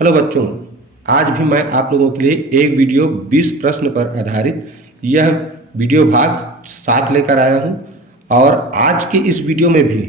Hello बच्चों, आज भी मैं आप लोगों के लिए एक वीडियो 20 प्रश्न पर आधारित यह वीडियो भाग 7 लेकर आया हूं। और आज के इस वीडियो में भी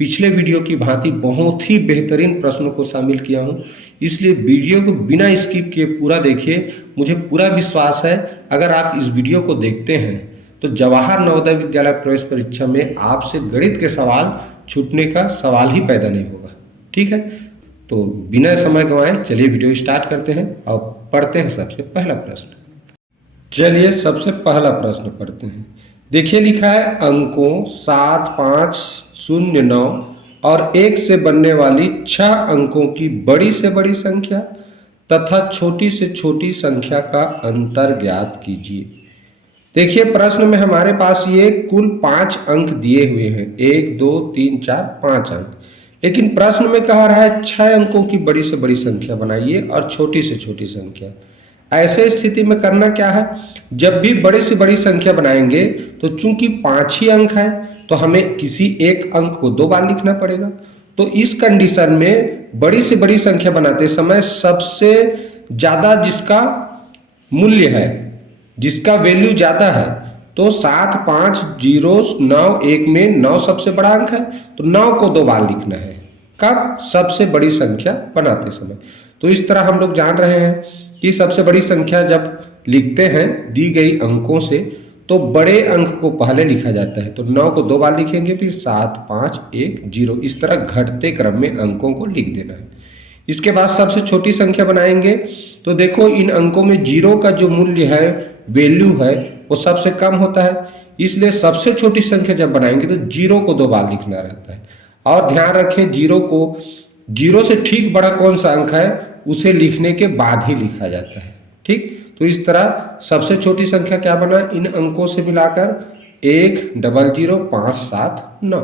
पिछले वीडियो की भांति बहुत ही बेहतरीन प्रश्नों को शामिल किया हूं। इसलिए वीडियो को बिना स्किप किए पूरा देखिए। मुझे पूरा विश्वास है अगर आप इस वीडियो को देखते हैं तो जवाहर नवोदय विद्यालय प्रवेश परीक्षा में आपसे गणित के सवाल छूटने का सवाल ही पैदा नहीं होगा। ठीक है, तो बिना समय गंवाए चलिए वीडियो स्टार्ट करते हैं और पढ़ते हैं सबसे पहला प्रश्न। चलिए सबसे पहला प्रश्न पढ़ते हैं। देखिए लिखा है अंकों 7, 5, 0, 9 और 1 से बनने वाली 6 अंकों की बड़ी से बड़ी संख्या तथा छोटी से छोटी संख्या का अंतर ज्ञात कीजिए। देखिए प्रश्न में हमारे पास ये कुल 5 अंक दिए हुए हैं, 1, 2, 3, 4, 5 अंक। लेकिन प्रश्न में कहा रहा है 6 अंकों की बड़ी से बड़ी संख्या बनाइए और छोटी से छोटी संख्या। ऐसे स्थिति में करना क्या है, जब भी बड़ी से बड़ी संख्या बनाएंगे तो चूंकि 5 ही अंक है तो हमें किसी एक अंक को 2 बार लिखना पड़ेगा। तो इस कंडीशन में बड़ी से बड़ी संख्या बनाते समय सबसे ज्यादा जिसका मूल्य है, जिसका वैल्यू ज्यादा है, तो 7, 5, 0, 9, 1 में 9 सबसे बड़ा अंक है तो 9 को 2 बार लिखना है। कब? सबसे बड़ी संख्या बनाते समय। तो इस तरह हम लोग जान रहे हैं कि सबसे बड़ी संख्या जब लिखते हैं दी गई अंकों से तो बड़े अंक को पहले लिखा जाता है। तो 9 को 2 बार लिखेंगे, फिर 7, 5, 1, 0 इस तरह घटते क्रम में अंकों को लिख देना है। इसके बाद सबसे छोटी संख्या बनाएंगे तो देखो इन अंकों में 0 का जो मूल्य है, वैल्यू है, वो सबसे कम होता है। इसलिए सबसे छोटी संख्या जब बनाएंगे तो 0 को 2 बार लिखना रहता है। और ध्यान रखें 0 से ठीक बड़ा कौन सा अंक है उसे लिखने के बाद ही लिखा जाता है। ठीक, तो इस तरह सबसे छोटी संख्या क्या बना, इन अंकों से मिलाकर 1, 00, 5, 7, 9।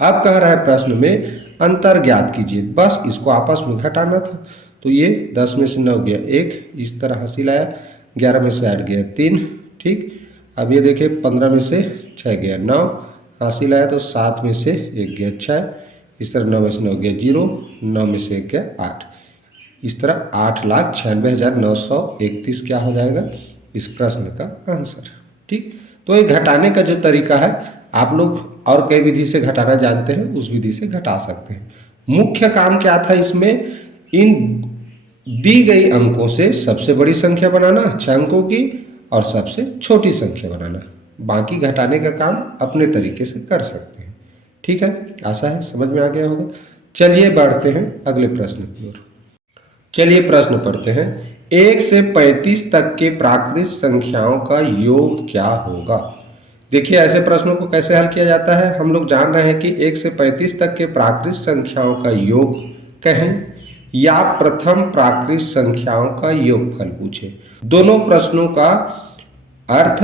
अब कह रहा है प्रश्न में अंतर ज्ञात कीजिए। बस इसको आपस में घटाना था। तो ये 10 में से 9 गया 1, इस तरह हासिल आया। 11 में से 8 गया 3। ठीक, अब ये देखिए 15 में से 6 गया 9 हासिल आया। तो 7 में से 1 गया 6, इस तरह 9 में से 9 गया 0, 9 में से 1 गया 8। इस तरह 8,96,931 क्या हो जाएगा इस प्रश्न का आंसर। ठीक, तो ये घटाने का जो तरीका है आप लोग और कई विधि से घटाना जानते हैं, उस विधि से घटा सकते हैं। मुख्य काम क्या था इसमें, इन दी गई अंकों से सबसे बड़ी संख्या बनाना 6 अंकों की और सबसे छोटी संख्या बनाना। बाकी घटाने का काम अपने तरीके से कर सकते हैं। ठीक है, आशा है समझ में आ गया होगा। चलिए बढ़ते हैं अगले प्रश्न की ओर। चलिए प्रश्न पढ़ते हैं। 1 से 35 तक के प्राकृत संख्याओं का योग क्या होगा। देखिए ऐसे प्रश्नों को कैसे हल किया जाता है। हम लोग जान रहे हैं कि 1 से 35 तक के प्राकृत संख्याओं का योग कहें या प्रथम प्राकृत संख्याओं का योगफल पूछे, दोनों प्रश्नों का अर्थ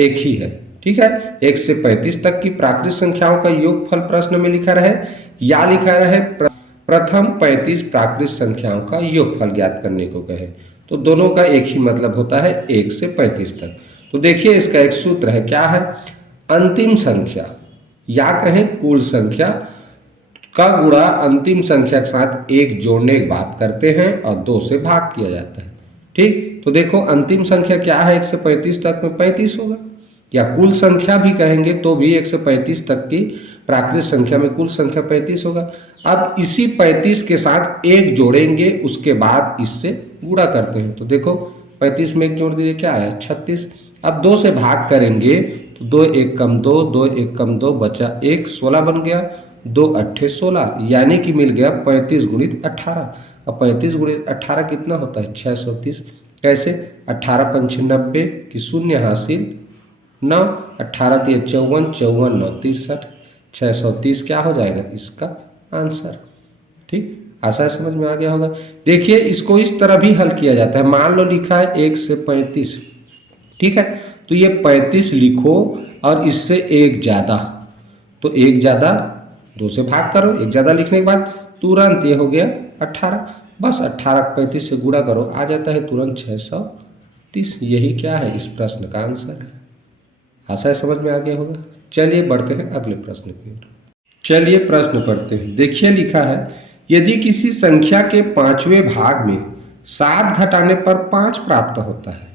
एक ही है। ठीक है, 1 से 35 तक की प्राकृत संख्याओं का योगफल प्रश्न में लिखा रहे या लिखा रहे प्रथम 35 प्राकृत संख्याओं का योगफल ज्ञात करने को कहे, तो दोनों का एक ही मतलब होता है 1 से 35 तक। तो देखिए इसका एक सूत्र है, क्या है, अंतिम संख्या या कहें कुल संख्या का गुणा अंतिम संख्या के साथ 1 जोड़ने की बात करते हैं और 2 से भाग किया जाता है। ठीक, तो देखो अंतिम संख्या क्या है 1 से 35 तक में 35 होगा, या कुल संख्या भी कहेंगे तो भी 1 से 35 तक की प्राकृत संख्या में कुल संख्या 35 होगा। अब इसी 35 के साथ 1 जोड़ेंगे, उसके बाद इससे गुणा करते हैं। तो देखो 35 में 1 जोड़ दीजिए, क्या आया 36। अब 2 से भाग करेंगे तो 2 1 कम 2, 2 1 कम 2 बचा 1, 16 बन गया। 2 8 16 यानी कि मिल गया 35 गुणित 18। अब 35 गुणित 18 कितना होता है 630। कैसे, 18 पंच 90 की शून्य हासिल 9, 18 3 54, 54 9 63, 630 क्या हो जाएगा इसका आंसर। ठीक, आशा है समझ में आ गया होगा। देखिए इसको इस तरह भी हल किया जाता है। मान लो लिखा है 1 से 35, ठीक है, तो ये 35 लिखो और इससे 1 ज़्यादा, तो 1 ज़्यादा 2 से भाग करो, 1 ज़्यादा लिखने के बाद तुरंत ये हो गया 18। बस 18 को 35 से गुणा करो, आ जाता है तुरंत 630। यही क्या है इस प्रश्न का आंसर है। आशा है समझ में आ गया होगा। चलिए बढ़ते हैं अगले प्रश्न की ओर। चलिए प्रश्न पढ़ते हैं। देखिए लिखा है यदि किसी संख्या के 5वें भाग में 7 घटाने पर 5 प्राप्त होता है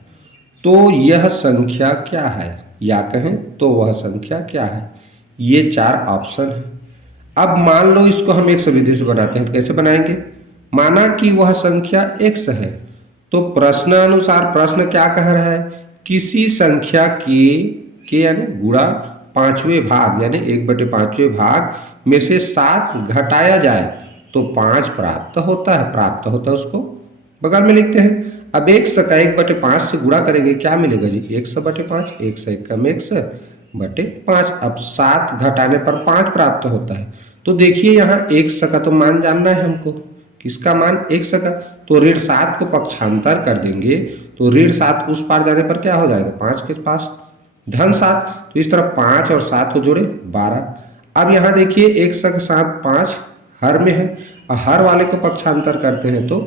तो यह संख्या क्या है, या कहें तो वह संख्या क्या है। ये 4 ऑप्शन है। अब मान लो इसको हम x विधि से बनाते हैं तो कैसे बनाएंगे। माना कि वह संख्या x है तो प्रश्नानुसार प्रश्न क्या कह रहा है, किसी संख्या के यानी गुणा 5वें भाग यानी 1/5वें भाग में से 7 घटाया जाए तो 5 प्राप्त होता है उसको बगल में लिखते हैं। अब x का 1/5 से गुणा करेंगे क्या मिलेगा जी, x/5, x एक कम x/5। अब 7 घटाने पर 5 प्राप्त होता है। तो देखिए यहाँ x का तो मान जानना है हमको, किसका मान, x का। तो -7 को पक्षांतर कर देंगे तो -7 उस पार जाने पर क्या हो जाएगा, 5 के पास -7। तो इस तरह 5 और 7 को जोड़े 12। अब यहाँ देखिए x के साथ 5 हर में है और हर वाले को पक्षांतर करते हैं तो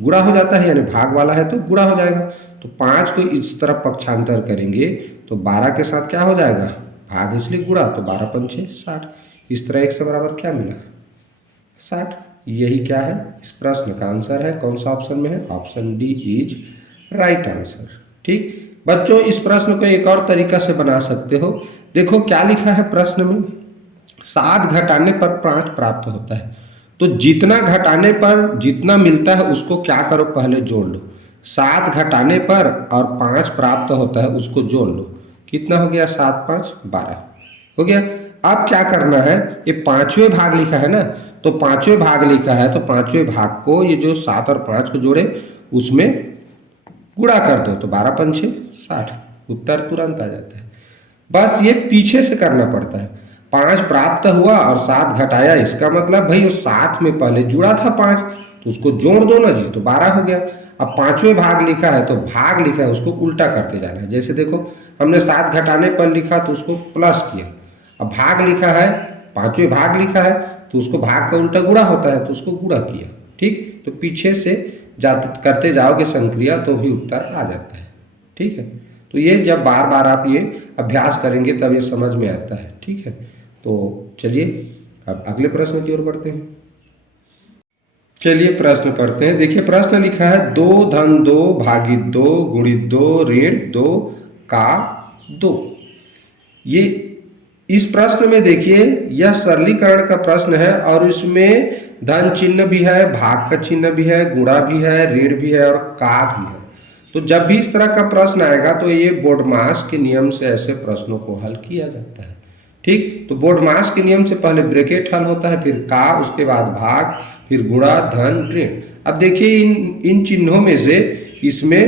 गुणा हो जाता है, यानी भाग वाला है तो गुणा हो जाएगा। तो 5 को इस तरफ पक्षांतर करेंगे तो 12 के साथ क्या हो जाएगा, भाग इसलिए गुणा, तो 12 पंचे 60। इस तरह x बराबर क्या मिला, 60। यही क्या है, इस प्रश्न का आंसर है। कौन सा ऑप्शन में है, option D is right answer. ठीक बच्चों, इस प्रश्न को एक और तरीका से बना सकते हो। देखो क्या लिखा है प्रश्न में, 7 घटाने पर 5 प्राप्त होता है। तो जितना घटाने पर जितना मिलता है उसको क्या करो, पहले जोड़ लो। 7 घटाने पर और 5 प्राप्त होता है उसको जोड़ लो, कितना हो गया, 7 5 12 हो गया। अब क्या करना है, ये 5वें भाग लिखा है ना, तो 5वें भाग लिखा है तो 5वें भाग को ये जो 7 और 5 को जोड़े उसमें गुणा कर दो तो 12 पंचे 60, उत्तर तुरंत आ जाता है। बस ये पीछे से करना पड़ता है। 5 प्राप्त हुआ और 7 घटाया, इसका मतलब भाई वो 7 में पहले जुड़ा था 5 तो उसको जोड़ दो ना जी, तो 12 हो गया। अब 5वें भाग लिखा है तो भाग लिखा है उसको उल्टा करते जाना है। जैसे देखो हमने 7 घटाने पर लिखा तो उसको प्लस किया, अब भाग लिखा है 5वें भाग लिखा है तो उसको भाग का उल्टा गुणा होता है तो उसको गुणा किया। ठीक, तो पीछे से जाते करते जाओगे संक्रिया तो भी उत्तर आ जाता है। ठीक है, तो ये जब बार बार आप ये अभ्यास करेंगे तब ये समझ में आता है। ठीक है, तो चलिए अब अगले प्रश्न की ओर बढ़ते हैं। चलिए प्रश्न पढ़ते हैं। देखिए प्रश्न लिखा है 2 धन 2 भागित 2 गुणित 2 ऋण 2 का 2। ये इस प्रश्न में देखिए यह सरलीकरण का प्रश्न है और इसमें धन चिन्ह भी है, भाग का चिन्ह भी है, गुणा भी है, ऋण भी है और का भी है। तो जब भी इस तरह का प्रश्न आएगा तो ये बोर्डमास के नियम से ऐसे प्रश्नों को हल किया जाता है। ठीक, तो बोर्डमास के नियम से पहले ब्रैकेट हल होता है, फिर का, उसके बाद भाग, फिर गुणा, धन, ऋण। अब देखिए इन चिन्हों में से इसमें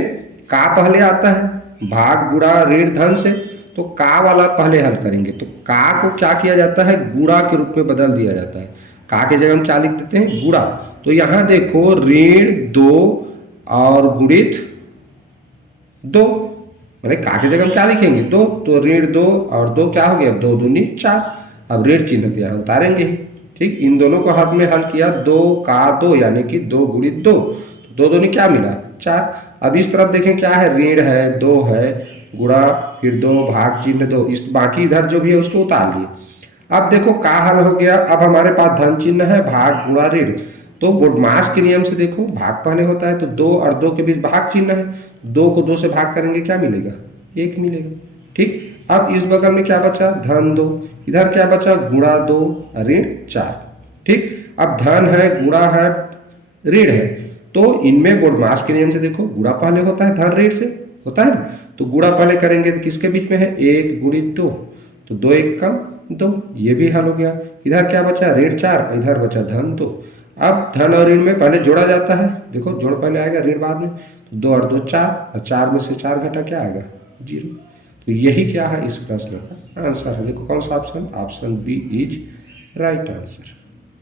का पहले आता है, भाग, गुणा, ऋण, धन से, तो का वाला पहले हल करेंगे। तो का को क्या किया जाता है, गुणा के रूप में बदल दिया जाता है। का के जगह हम क्या लिख देते हैं, गुणा। तो यहाँ देखो ऋण 2 और गुणित 2, मैंने का के जगह हम क्या लिखेंगे, 2, तो ऋण 2 और 2 क्या हो गया, 2 दूनी 4। अब ऋण चिन्ह तो यहाँ उतारेंगे ही। ठीक, इन दोनों को हमने हल किया 2 का 2 यानी कि 2 गुणित 2, 2 दूनी क्या मिला, 4। अब इस तरफ देखें क्या है, ऋण है, 2 है, गुणा, फिर 2, भाग चिन्ह 2, इस बाकी इधर जो भी है उसको उतार लिए। अब देखो का हल हो गया। अब हमारे पास धन चिन्ह है, भाग, गुणा, ऋण। तो बोर्डमास के नियम से देखो भाग पहले होता है तो 2 और 2 के बीच भाग चिन्ह है, 2 को 2 से भाग करेंगे क्या मिलेगा, 1 मिलेगा। ठीक, अब इस बगल में क्या बचा, धन 2, इधर क्या बचा, गुणा 2, ऋण 4। ठीक, अब धन है, गुणा है, ऋण है, तो इनमें बोर्डमास के नियम से देखो गुणा पहले होता है, धन ऋण से होता है ना, तो गुणा पहले करेंगे तो किसके बीच में है, 1 गुणित 2, तो 2 1 कम 2, ये भी हल हो गया। इधर क्या बचा, ऋण 4, इधर बचा धन 2। अब धन और ऋण में पहले जोड़ा जाता है, देखो जोड़ पहले आएगा, ऋण बाद में, तो 2 और 2 4, और 4 में से 4 घटा क्या आएगा, 0। तो यही क्या है इस प्रश्न का आंसर है। देखो कौन सा option, option B is right answer.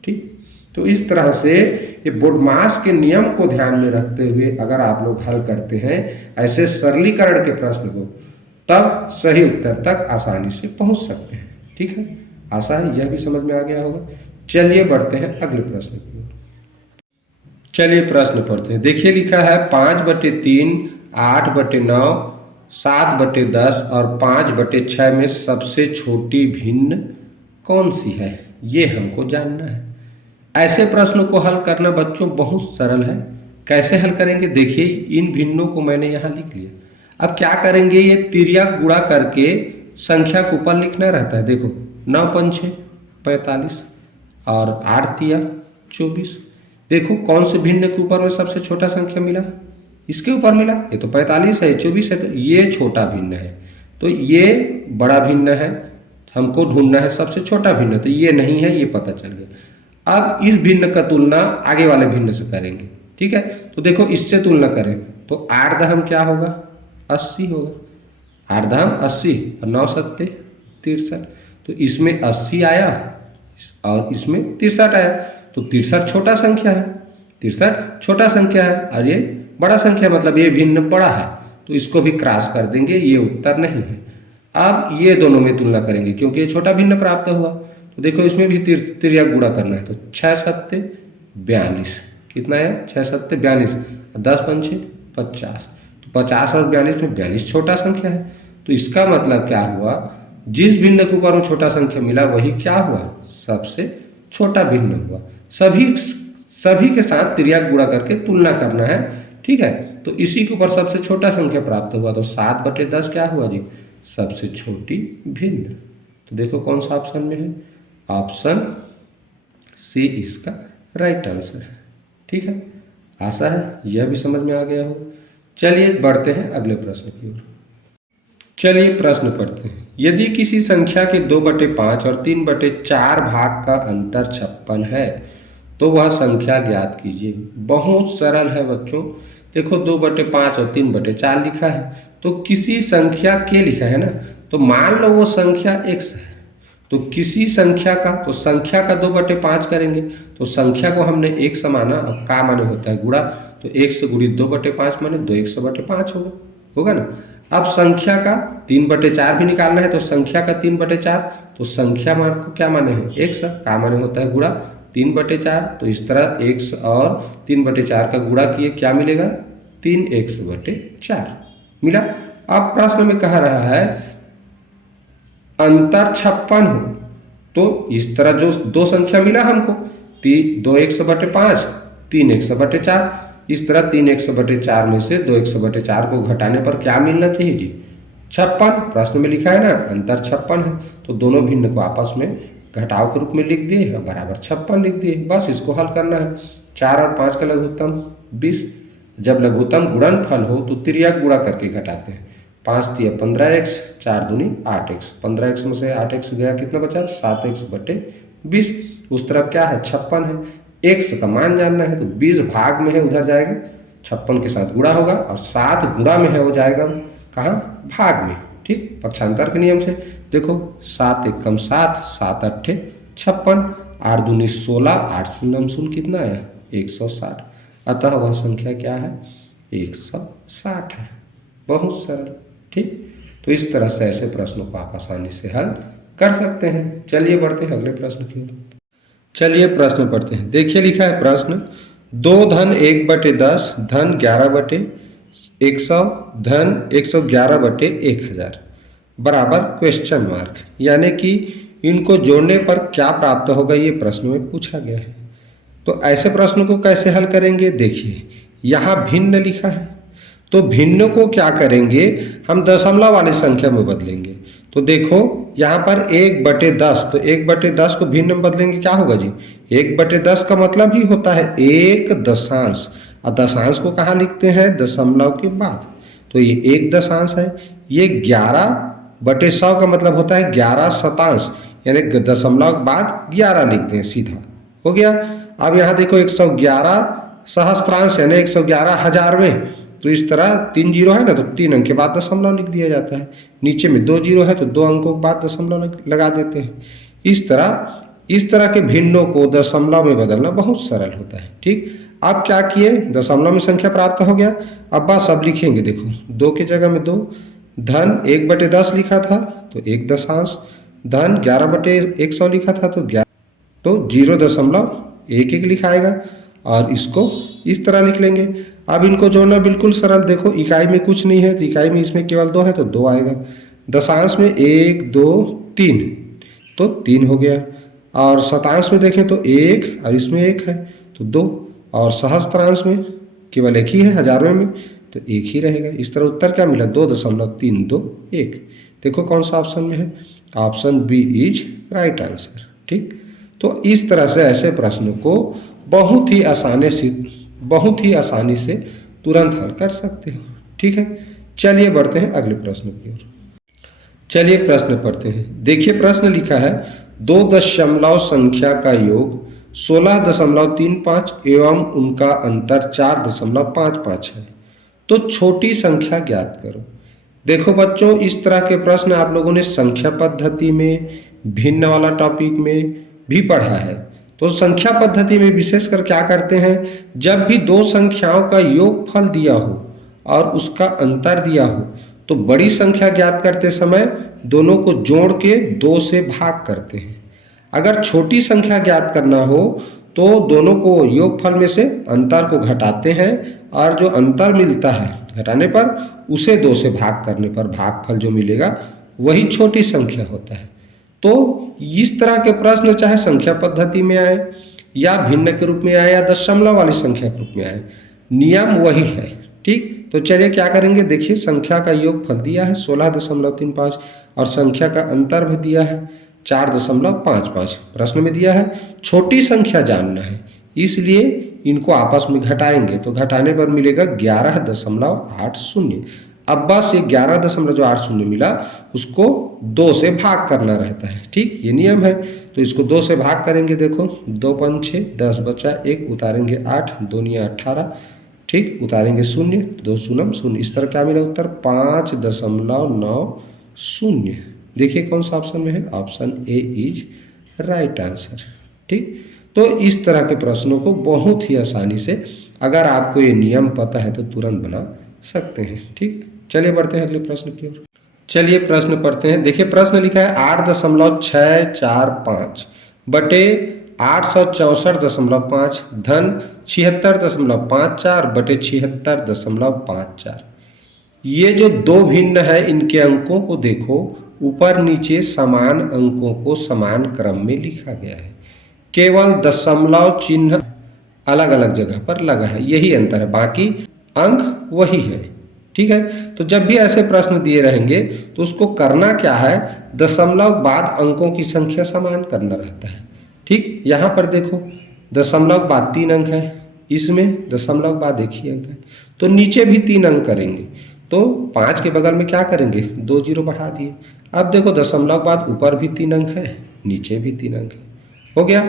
ठीक, तो इस तरह से ये बोर्डमास के नियम को ध्यान में रखते हुए अगर आप लोग हल करते हैं ऐसे सरलीकरण के प्रश्न को, तब सही उत्तर तक आसानी से पहुंच सकते हैं। ठीक है, आशा है यह भी समझ में आ गया होगा। चलिए बढ़ते हैं अगले प्रश्न की ओर। चलिए प्रश्न पढ़ते हैं। देखिए लिखा है 5/3, 8/9, 7/10 और 5/6 में सबसे छोटी भिन्न कौन सी है, ये हमको जानना है। ऐसे प्रश्नों को हल करना बच्चों बहुत सरल है। कैसे हल करेंगे देखिए, इन भिन्नों को मैंने यहाँ लिख लिया। अब क्या करेंगे, ये तिर्यक गुणा करके संख्या के ऊपर लिखना रहता है। देखो 9 पंचे 45 और 8 तिया 24। देखो कौन से भिन्न के ऊपर में सबसे छोटा संख्या मिला, इसके ऊपर मिला। ये तो 45 है, 24 है, तो ये छोटा भिन्न है, तो ये बड़ा भिन्न है। हमको ढूंढना है सबसे छोटा भिन्न, तो ये नहीं है, ये पता चल गया। अब इस भिन्न का तुलना आगे वाले भिन्न से करेंगे, ठीक है। तो देखो इससे तुलना करें तो 8 दहम क्या होगा, 80 होगा। 8 दहम 80 और 9 सत्ते 63, तो इसमें 80 आया और इसमें 63 आया, तो 63 छोटा संख्या है। 63 छोटा संख्या है और ये बड़ा संख्या, मतलब ये भिन्न बड़ा है, तो इसको भी क्रॉस कर देंगे, ये उत्तर नहीं है। अब ये दोनों में तुलना करेंगे क्योंकि ये छोटा भिन्न प्राप्त हुआ, तो देखो इसमें भी तिर्यक गुणा करना है, तो 6 सत्ते 42 कितना है, 6 सत्ते 42 और 10 पंचे 50, तो 50 और 42 में 42 छोटा संख्या है। तो इसका मतलब क्या हुआ, जिस भिन्न के ऊपर में छोटा संख्या मिला वही क्या हुआ, सबसे छोटा भिन्न हुआ। सभी के साथ तिर्यक गुणा करके तुलना करना है, ठीक है। तो इसी के ऊपर सबसे छोटा संख्या प्राप्त हुआ, तो 7/10 क्या हुआ जी, सबसे छोटी भिन्न। तो देखो कौन सा ऑप्शन में है, ऑप्शन सी इसका राइट आंसर है, ठीक है। आशा है यह भी समझ में आ गया होगा। चलिए बढ़ते हैं अगले प्रश्न की ओर। चलिए प्रश्न पढ़ते हैं। यदि किसी संख्या के 2/5 और 3/4 भाग का अंतर 56 है तो वह संख्या ज्ञात कीजिए। बहुत सरल है बच्चों। देखो 2/5 और 3/4 लिखा है, तो किसी संख्या के लिखा है ना, तो मान लो वो संख्या x है, तो किसी संख्या का, तो संख्या का 2/5 करेंगे, तो संख्या को हमने x माना और का माने होता है गुणा, तो x गुणित 2/5 माने 2x/5 होगा ना। अब संख्या का 3/4 भी निकालना है, तो संख्या का 3/4, तो संख्या मान को क्या माने हैं, x, का माने होता है गुणा 3/4, तो इस तरह x और 3/4 का गुणा किए क्या मिलेगा, 3x/4 मिला। अब प्रश्न में कह रहा है अंतर 56 हो, तो इस तरह जो दो संख्या मिला हमको, 2x/5 3x/4, इस तरह 3x/4 में से 2x/4 को घटाने पर क्या मिलना चाहिए जी, 56। प्रश्न में लिखा है ना अंतर 56 है, तो दोनों भिन्न को आपस में घटाव के रूप में लिख दिए और बराबर 56 लिख दिए। बस इसको हल करना है। 4 और 5 का लघुत्तम 20, जब लघुत्तम गुणनफल हो तो तिर्यक गुणा करके घटाते हैं। 5 तिया 15x, 4 दूनी 8x, 15x में से 8x गया, कितना बचा, 7x/20। उस तरफ क्या है, 56 है। x का मान जानना है, तो 20 भाग में है उधर जाएगा, 56 के साथ गुणा होगा, और 7 गुणा में है वो जाएगा कहाँ, भाग में, ठीक, पक्षांतर के नियम से। देखो 7 एकम 7, 7 अट्ठे 56, 8 दूनी 16, 8 शून्य शून्य कितना है, 160। अतः वह संख्या क्या है, 160 है। बहुत सरल, ठीक। तो इस तरह से ऐसे प्रश्नों को आप आसानी से हल कर सकते हैं। चलिए बढ़ते हैं अगले प्रश्न की ओर। चलिए प्रश्न पढ़ते हैं। देखिए लिखा है प्रश्न, 2 धन 1/10 धन 11/100 धन 111/1000 बराबर क्वेश्चन मार्क, यानी कि इनको जोड़ने पर क्या प्राप्त होगा, ये प्रश्न में पूछा गया है। तो ऐसे प्रश्न को कैसे हल करेंगे, देखिए यहाँ भिन्न लिखा है, तो भिन्न को क्या करेंगे, हम दशमलव वाली संख्या में बदलेंगे। तो देखो यहाँ पर 1/10, तो 1/10 को भिन्न में बदलेंगे, क्या होगा जी, 1/10 का मतलब ही होता है 1 दशांश, और दशांश को कहाँ लिखते हैं, दशमलव के बाद, तो ये 1 दशांश है। ये 11/100 का मतलब होता है 11 शतांश, यानी दशमलव के बाद 11 लिखते हैं, सीधा हो गया। अब यहाँ देखो 111 सहस्त्रांश है ना, 111 हजारवें, तो इस तरह 3 जीरो है ना, तो 3 अंक के बाद दशमलव लिख दिया जाता है। नीचे में 2 जीरो है तो 2 अंकों के बाद दशमलव लगा देते हैं। इस तरह के भिन्नों को दशमलव में बदलना बहुत सरल होता है, ठीक। अब क्या किए, दशमलव में संख्या प्राप्त हो गया। अब बस अब लिखेंगे, देखो 2 की जगह में 2, धन 1/10 लिखा था तो 1 दशांश, धन 11/100 लिखा था तो 11, तो 0.11 लिखाएगा, और इसको इस तरह लिख लेंगे। अब इनको जोड़ना बिल्कुल सरल, देखो इकाई में कुछ नहीं है तो इकाई में इसमें केवल 2 है तो 2 आएगा, दशांश में 1 2 3 तो 3 हो गया। और शतांश में देखें तो 1 और इसमें 1 है तो 2, और सहस्त्रांश में केवल एक ही है, हजारवें में तो 1 ही रहेगा। इस तरह उत्तर क्या मिला, 2.321। देखो कौन सा ऑप्शन में है, option B is right answer. ठीक, तो इस तरह से ऐसे प्रश्नों को बहुत ही आसानी से तुरंत हल कर सकते हो। ठीक है, चलिए बढ़ते हैं अगले प्रश्न की ओर। चलिए प्रश्न पढ़ते हैं। देखिए प्रश्न लिखा है, 2 दशमलव संख्या का योग 16.35 एवं उनका अंतर 4.55 है, तो छोटी संख्या ज्ञात करो। देखो बच्चों, इस तरह के प्रश्न आप लोगों ने संख्या पद्धति में, भिन्न वाला टॉपिक में भी पढ़ा है। तो संख्या पद्धति में विशेषकर क्या करते हैं, जब भी दो संख्याओं का योगफल दिया हो और उसका अंतर दिया हो तो बड़ी संख्या ज्ञात करते समय दोनों को जोड़ के 2 से भाग करते हैं। अगर छोटी संख्या ज्ञात करना हो तो दोनों को योगफल में से अंतर को घटाते हैं और जो अंतर मिलता है घटाने पर उसे 2 से भाग करने पर भागफल जो मिलेगा वही छोटी संख्या होता है। तो इस तरह के प्रश्न चाहे संख्या पद्धति में आए या भिन्न के रूप में आए या दशमलव वाली संख्या के रूप में आए, नियम वही है। ठीक, तो चलिए क्या करेंगे, देखिए संख्या का योगफल दिया है 16.35 और संख्या का अंतर भी दिया है 4.55। प्रश्न में दिया है छोटी संख्या जानना है, इसलिए इनको आपस में घटाएंगे तो घटाने पर मिलेगा 11.80। अब बस ये 11.80 मिला उसको 2 से भाग करना रहता है। ठीक, ये नियम है। तो इसको 2 से भाग करेंगे, देखो 2 पंच 6, 10 बचा 1, उतारेंगे 8, 2 निया 18। ठीक, उतारेंगे 0, 2 शून्य 0। इस तरह क्या मिला उत्तर 5.90। देखिए कौन सा ऑप्शन में है, option A is right answer. ठीक, तो इस तरह के प्रश्नों को बहुत ही आसानी से अगर आपको ये नियम पता है तो तुरंत बना सकते हैं। ठीक, चलिए बढ़ते हैं अगले प्रश्न की ओर। चलिए प्रश्न पढ़ते हैं। देखिए प्रश्न लिखा है 8.645 बटे 864.5 धन 76.54 बटे 76.54। ये जो दो भिन्न है इनके अंकों को देखो, ऊपर नीचे समान अंकों को समान क्रम में लिखा गया है, केवल दशमलव चिन्ह अलग अलग जगह पर लगा है, यही अंतर है, बाकी अंक वही है। ठीक है, तो जब भी ऐसे प्रश्न दिए रहेंगे तो उसको करना क्या है, दशमलव बाद अंकों की संख्या समान करना रहता है। ठीक, यहाँ पर देखो दशमलव बाद 3 अंक है, इसमें दशमलव बाद 1 ही अंक है, तो नीचे भी 3 अंक करेंगे तो 5 के बगल में क्या करेंगे 2 जीरो बढ़ा दिए। अब देखो दशमलव बाद ऊपर भी 3 अंक है, नीचे भी 3 अंक है, हो गया।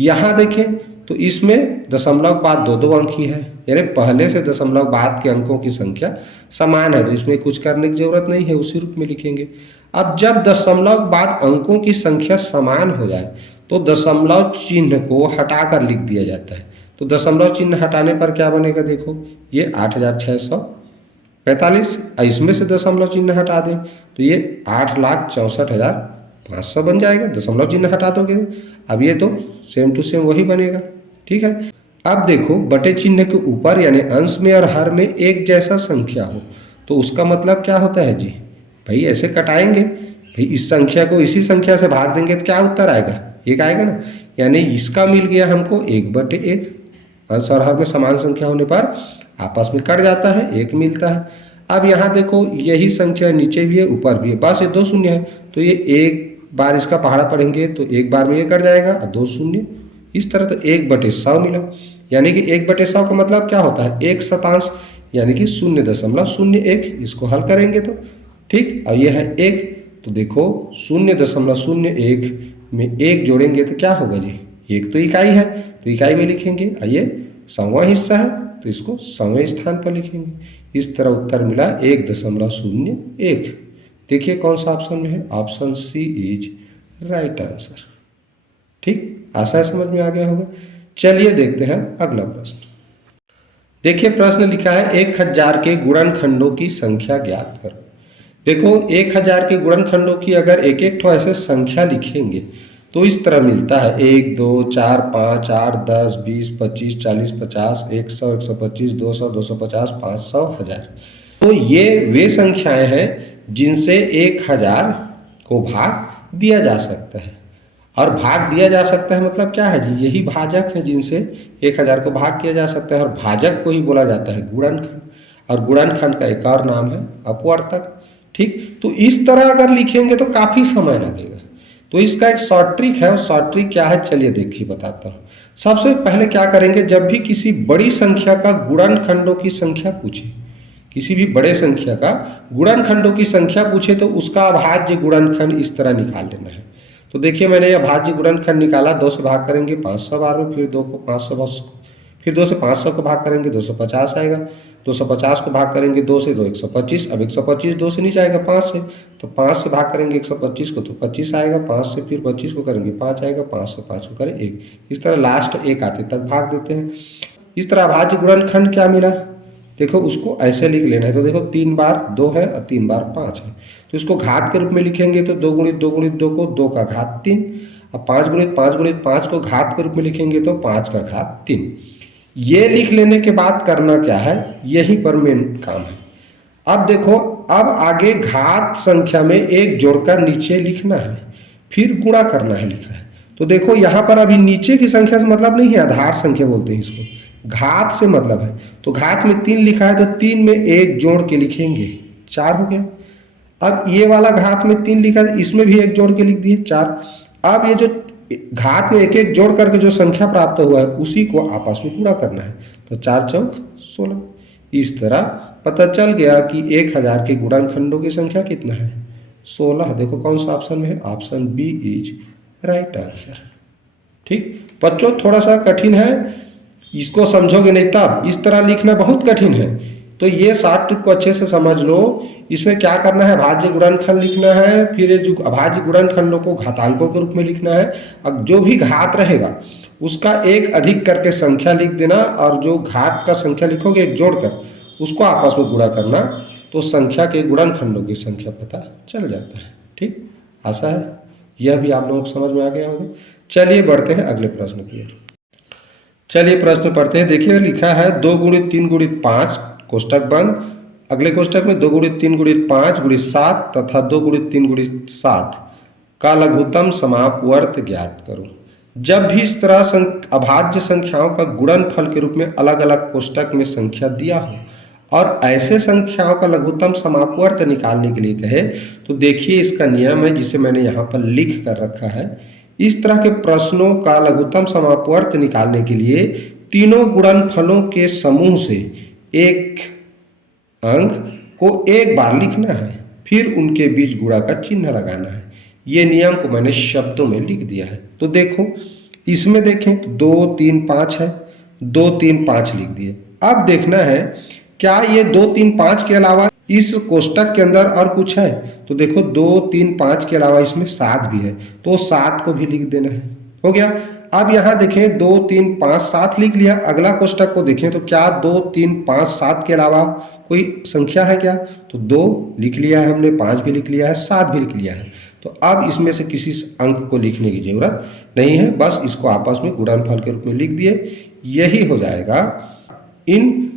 यहाँ देखें तो इसमें दशमलव बाद 2 अंक ही है, यानी पहले से दशमलव बाद के अंकों की संख्या समान है, तो इसमें कुछ करने की जरूरत नहीं है, उसी रूप में लिखेंगे। अब जब दशमलव बाद अंकों की संख्या समान हो जाए तो दशमलव चिन्ह को हटाकर लिख दिया जाता है। तो दशमलव चिन्ह हटाने पर क्या बनेगा, देखो ये 8645, इसमें से दशमलव चिन्ह हटा दें तो ये 8,64,500 बन जाएगा, दशमलव चिन्ह हटा दोगे। अब ये तो सेम टू सेम वही बनेगा। ठीक है, अब देखो बटे चिन्ह के ऊपर यानी अंश में और हर में एक जैसा संख्या हो तो उसका मतलब क्या होता है जी, भाई ऐसे कटाएंगे, भाई इस संख्या को इसी संख्या से भाग देंगे तो क्या उत्तर आएगा, 1 आएगा ना, यानी इसका मिल गया हमको 1/1। अंश और हर में समान संख्या होने पर आपस में कट जाता है, 1 मिलता है। अब यहाँ देखो यही संख्या नीचे भी है ऊपर भी है, बस ये 2 शून्य है तो ये एक बार इसका पहाड़ा पढ़ेंगे तो एक बार में ये कट जाएगा और 2 शून्य, इस तरह तो 1/100 मिला। यानी कि 1/100 का मतलब क्या होता है, 1 शतांश यानी कि 0.01। इसको हल करेंगे तो ठीक, और ये है 1, तो देखो 0.01 में 1 जोड़ेंगे तो क्या होगा जी, 1 तो इकाई है तो इकाई में लिखेंगे, और ये 100वां हिस्सा है तो इसको 100वें स्थान पर लिखेंगे। इस तरह उत्तर मिला 1.01। देखिए कौन सा ऑप्शन में है, option C is right answer. ठीक, आशा है समझ में आ गया होगा। चलिए देखते हैं अगला प्रश्न। देखिए प्रश्न लिखा है 1000 के गुणनखंडों की संख्या ज्ञात करो। देखो 1000 के गुणनखंडों की अगर एक एक ठो ऐसे संख्या लिखेंगे तो इस तरह मिलता है 1 2 4 5 8 10 20 25 40 50 100 125 200 250 500 1000। तो ये वे संख्याएं हैं जिनसे 1000 को भाग दिया जा सकता है। और भाग दिया जा सकता है मतलब क्या है जी, यही भाजक है जिनसे 1000 को भाग किया जा सकता है, और भाजक को ही बोला जाता है गुणनखंड, और गुणनखंड का एक और नाम है अपवर्तक। ठीक, तो इस तरह अगर लिखेंगे तो काफ़ी समय लगेगा। तो इसका एक शॉर्ट ट्रिक है, उस शॉर्ट ट्रिक क्या है चलिए देखिए बताता हूँ। सबसे पहले क्या करेंगे, जब भी किसी बड़ी संख्या का गुणनखंडों की संख्या पूछे, किसी भी बड़े संख्या का गुणनखंडों की संख्या पूछे तो उसका अभाज्य गुणनखंड इस तरह निकाल लेना है। तो देखिए मैंने यह अभाज्य गुणनखंड निकाला, 2 से भाग करेंगे 500 बार में, फिर 2 को 500 फिर 2 से 500 को भाग करेंगे 250 आएगा, 250 को भाग करेंगे 2 से तो 125, अब 125 2 से नीचे आएगा 5 से, तो 5 से भाग करेंगे 125 को तो 25 आएगा, 5 से फिर 25 को करेंगे 5 आएगा, 5 से 5 को करें 1, इस तरह लास्ट 1 आते तक भाग देते हैं। इस तरह अभाज्य गुणनखंड क्या मिला, देखो उसको ऐसे लिख लेना है। तो देखो 3 बार 2 है और 3 बार 5 है, तो इसको घात के रूप में लिखेंगे तो 2 गुणित 2 गुणित 2 को 2 का घात 3, अब 5 गुणित 5 गुणित 5 को घात के रूप में लिखेंगे तो 5 का घात 3। ये लिख लेने के बाद करना क्या है, यही पर मेन काम है। अब देखो, अब आगे घात संख्या में 1 जोड़कर नीचे लिखना है, फिर गुणा करना है लिखा है। तो देखो यहाँ पर अभी नीचे की संख्या से मतलब नहीं है, आधार संख्या बोलते हैं इसको, घात से मतलब है। तो घात में 3 लिखा है तो 3 में 1 जोड़ के लिखेंगे 4 हो गया। अब ये वाला घात में 3 लिखा है, इसमें भी 1 जोड़ के लिख दिए 4। अब ये जो घात में 1 जोड़ करके जो संख्या प्राप्त हुआ है उसी को आपस में पूरा करना है, तो 4 चौक 16। इस तरह पता चल गया कि 1000 के गुणनखंडों की संख्या कितना है, 16। देखो कौन सा ऑप्शन में है, option B is right answer. ठीक बच्चों, थोड़ा सा कठिन है, इसको समझोगे नहीं तब, इस तरह लिखना बहुत कठिन है। तो ये शॉर्ट ट्रिक को अच्छे से समझ लो। इसमें क्या करना है, भाज्य गुणनखंड लिखना है, फिर ये जो अभाज्य गुणनखंडों को घातांकों के रूप में लिखना है। अब जो भी घात रहेगा उसका 1 अधिक करके संख्या लिख देना, और जो घात का संख्या लिखोगे 1 जोड़कर उसको आपस में गुणा करना, तो संख्या के गुणनखंडों की संख्या पता चल जाता है। ठीक, आशा है यह भी आप लोगों को समझ में आ गया होगा। चलिए बढ़ते हैं अगले प्रश्न की ओर। चलिए प्रश्न पढ़ते हैं। देखिए लिखा है 2 गुणित 3 गुणित 5 कोष्टक बंद, अगले कोष्टक में 2 गुणित 3 गुणित 5 गुणित 7 तथा 2 गुणित 3 गुणित 7 का लघुत्तम समापवर्त ज्ञात करो। जब भी इस तरह अभाज्य संख्याओं का गुणनफल के रूप में अलग अलग कोष्टक में संख्या दिया हो और ऐसे संख्याओं का लघुत्तम समापवर्त निकालने के लिए कहे, तो देखिए इसका नियम है जिसे मैंने यहाँ पर लिख कर रखा है। इस तरह के प्रश्नों का लघुत्तम समापवर्त निकालने के लिए तीनों गुणनफलों के समूह से एक अंक को एक बार लिखना है, फिर उनके बीच गुणा का चिन्ह लगाना है। ये नियम को मैंने शब्दों में लिख दिया है। तो देखो इसमें देखें तो 2 3 5 है, 2 3 5 लिख दिए। अब देखना है क्या ये 2 3 5 के अलावा इस कोष्टक के अंदर और कुछ है, तो देखो 2 3 5 के अलावा इसमें 7 भी है, तो 7 को भी लिख देना है। हो गया। अब यहाँ देखें 2 3 5 7 लिख लिया। अगला कोष्टक को देखें तो क्या 2 3 5 7 के अलावा कोई संख्या है क्या, तो 2 लिख लिया है हमने, 5 भी लिख लिया है, 7 भी लिख लिया है। तो अब इसमें से किसी अंक को लिखने की जरूरत नहीं है, बस इसको आपस में गुणनफल के रूप में लिख दिए। यही हो जाएगा इन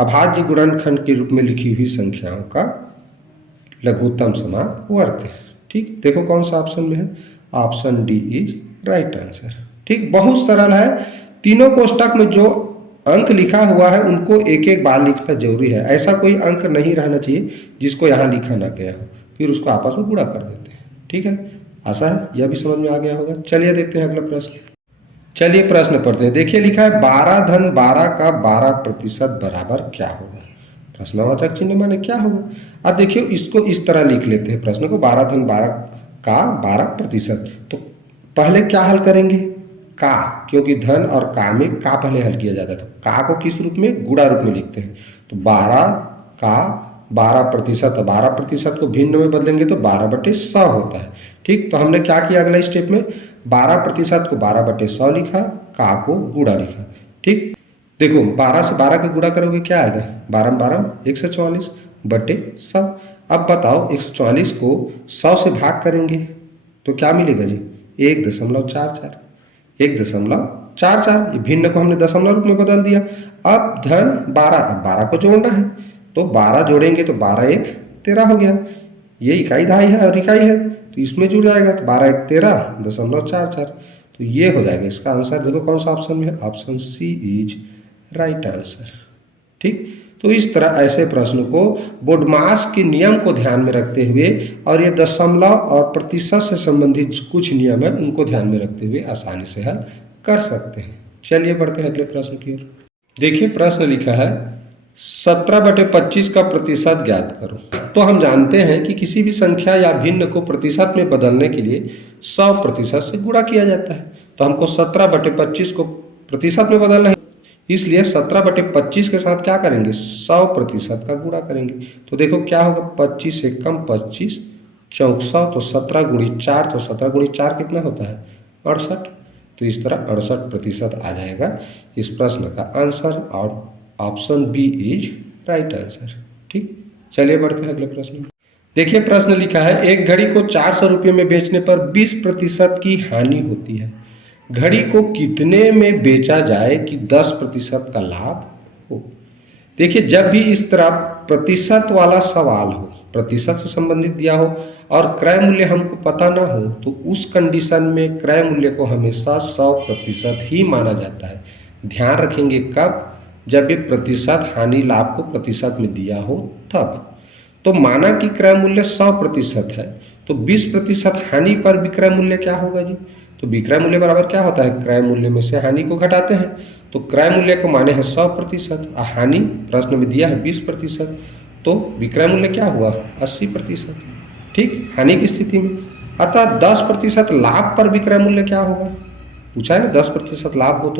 अभाज्य गुणनखंड के रूप में लिखी हुई संख्याओं का लघुत्तम समापवर्त। ठीक, देखो कौन सा ऑप्शन में है, option D is right answer. ठीक, बहुत सरल है। तीनों कोष्टक में जो अंक लिखा हुआ है उनको एक एक बार लिखना जरूरी है। ऐसा कोई अंक नहीं रहना चाहिए जिसको यहाँ लिखा ना गया हो, फिर उसको आपस में गुणा कर देते हैं। ठीक है, आशा है यह भी समझ में आ गया होगा। चलिए देखते हैं अगला प्रश्न। चलिए प्रश्न पढ़ते हैं। देखिए लिखा है 12 धन 12 का 12% बराबर क्या होगा। प्रश्नवाचक चिन्ह माने क्या होगा। अब देखिए इसको इस तरह लिख लेते हैं प्रश्न को, 12 धन 12 का 12%। तो पहले क्या हल करेंगे, का, क्योंकि धन और का में का पहले हल किया जाता है, तो का को किस रूप में, गुणा रूप में लिखते हैं। तो 12 का 12%, 12% को भिन्न में बदलेंगे तो 12/100 होता है। ठीक, तो हमने क्या किया अगला स्टेप में, 12% को 12/100 लिखा, का को गुणा लिखा। ठीक, देखो 12 से 12 का गुणा करोगे क्या आएगा, 12 12 144/100। अब बताओ 144 को 100 से भाग करेंगे तो क्या मिलेगा जी, 1.44, 1.44। ये भिन्न को हमने दशमलव रूप में बदल दिया। अब धन 12, अब 12 को जोड़ना है, तो 12 जोड़ेंगे तो 12 1 13 हो गया। ये इकाई दहाई है और इकाई है, तो तो इसमें जुड़ जाएगा, तो 12 एक 13.44। तो ये हो जाएगा इसका आंसर। देखो कौन सा ऑप्शन में है, option C is right answer. ठीक, तो इस तरह ऐसे प्रश्न को बोडमास के नियम को ध्यान में रखते हुए और ये दशमलव और प्रतिशत से संबंधित कुछ नियम है उनको ध्यान में रखते हुए आसानी से हल कर सकते हैं। चलिए बढ़ते हैं अगले प्रश्न की ओर। देखिए प्रश्न लिखा है 17/25 का प्रतिशत ज्ञात करो। तो हम जानते हैं कि किसी भी संख्या या भिन्न को प्रतिशत में बदलने के लिए 100% से गुणा किया जाता है। तो हमको 17/25 को प्रतिशत में बदलना है, इसलिए 17/25 के साथ क्या करेंगे, 100% का गुणा करेंगे। तो देखो क्या होगा, 25 एकम 25, 64, तो 17 गुणी 4, तो 17 गुणी 4 कितना होता है, 68। तो इस तरह 68% आ जाएगा इस प्रश्न का आंसर, और option B is right answer. ठीक, चलिए बढ़ते हैं अगले प्रश्न में। देखिए प्रश्न लिखा है एक घड़ी को 400 रुपये में बेचने पर 20% की हानि होती है। घड़ी को कितने में बेचा जाए कि 10% का लाभ हो। देखिए जब भी इस तरह प्रतिशत वाला सवाल हो, प्रतिशत से संबंधित दिया हो और क्रय मूल्य हमको पता ना हो, तो उस कंडीशन में क्रय मूल्य को हमेशा 100% ही माना जाता है। ध्यान रखेंगे कब, जब भी प्रतिशत हानि लाभ को प्रतिशत में दिया हो तब। तो माना कि क्रय मूल्य 100% है, तो 20% हानि पर विक्रय मूल्य क्या होगा जी, तो विक्रय मूल्य बराबर क्या होता है, क्रय मूल्य में से हानि को घटाते हैं। तो क्रय मूल्य को माने है 100%, हानि प्रश्न में दिया है 20%, तो विक्रय मूल्य क्या हुआ 80%। ठीक, हानि की स्थिति में। अतः 10% लाभ पर विक्रय मूल्य क्या होगा, पूछा है ना, 10% लाभ हो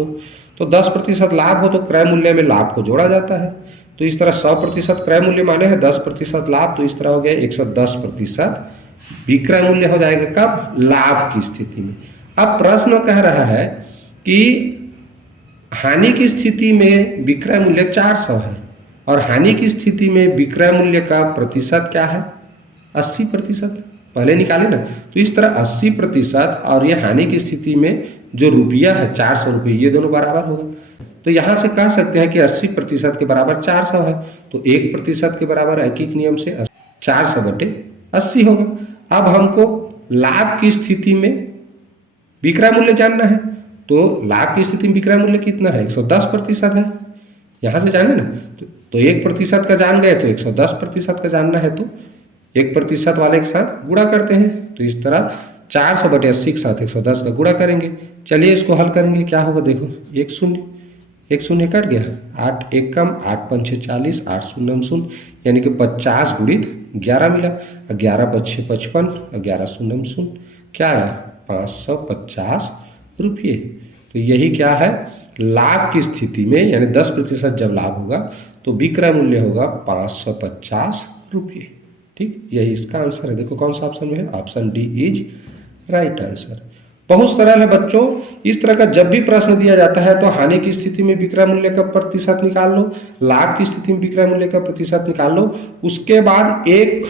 तो 10% लाभ हो तो क्रय मूल्य में लाभ को जोड़ा जाता है। तो इस तरह 100% क्रय मूल्य माने है 10% लाभ, तो इस तरह हो गया 110% विक्रय मूल्य हो जाएगा कब, लाभ की स्थिति में। अब प्रश्न कह रहा है कि हानि की स्थिति में विक्रय मूल्य 400 है और हानि की स्थिति में विक्रय मूल्य का प्रतिशत क्या है, 80%। पहले निकाले ना, तो इस तरह 80% और ये हानि की स्थिति में जो रुपया है 400 रुपये, ये दोनों बराबर होगा। तो यहाँ से कह सकते हैं कि 80% के बराबर 400 है, तो 1% के बराबर ऐकिक नियम से 400/80 होगा। अब हमको लाभ की स्थिति में विक्रय मूल्य जानना है, तो लाभ की स्थिति में विक्रय मूल्य कितना है, 110% है। यहाँ से जाने ना, तो 1% का जान गए, तो 110% का जानना है, तो 1% वाले के साथ गुणा करते हैं। तो इस तरह 400/80 के साथ 110 का गुणा करेंगे। चलिए इसको हल करेंगे, क्या होगा, देखो 1 शून्य कट गया, 8 एक कम 8 पंचे 40, 8 शून्य शून्य, यानी कि 50 गुणित 11 मिला, 11 पच्छे 55, 11 शून्य शून्य, क्या आया 550 रुपये। तो यही क्या है, लाभ की स्थिति में यानी 10% जब लाभ होगा तो विक्रय मूल्य होगा 550 रुपये। ठीक, यही इसका आंसर है। देखो कौन सा ऑप्शन में है, option D is right answer. बहुत सरल है बच्चों। इस तरह का जब भी प्रश्न दिया जाता है तो हानि की स्थिति में विक्रय मूल्य का प्रतिशत निकाल लो, लाभ की स्थिति में विक्रय मूल्य का प्रतिशत निकाल लो। उसके बाद एक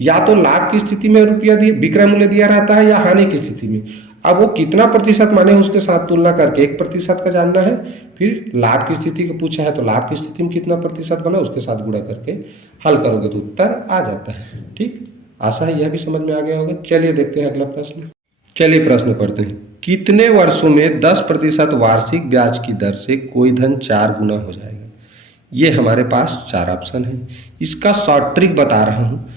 या तो लाभ की स्थिति में रुपया दिया विक्रय मूल्य दिया रहता है या हानि की स्थिति में। अब वो कितना प्रतिशत माने उसके साथ तुलना करके 1% का जानना है। फिर लाभ की स्थिति का पूछा है तो लाभ की स्थिति में कितना प्रतिशत बना उसके साथ गुणा करके हल करोगे तो उत्तर आ जाता है। ठीक, आशा है यह भी समझ में आ गया होगा। चलिए देखते हैं अगला प्रश्न। चलिए प्रश्न पढ़ते हैं। कितने वर्षों में 10% वार्षिक ब्याज की दर से कोई धन 4 गुना हो जाएगा। ये हमारे पास 4 ऑप्शन है। इसका शॉर्ट ट्रिक बता रहा हूँ।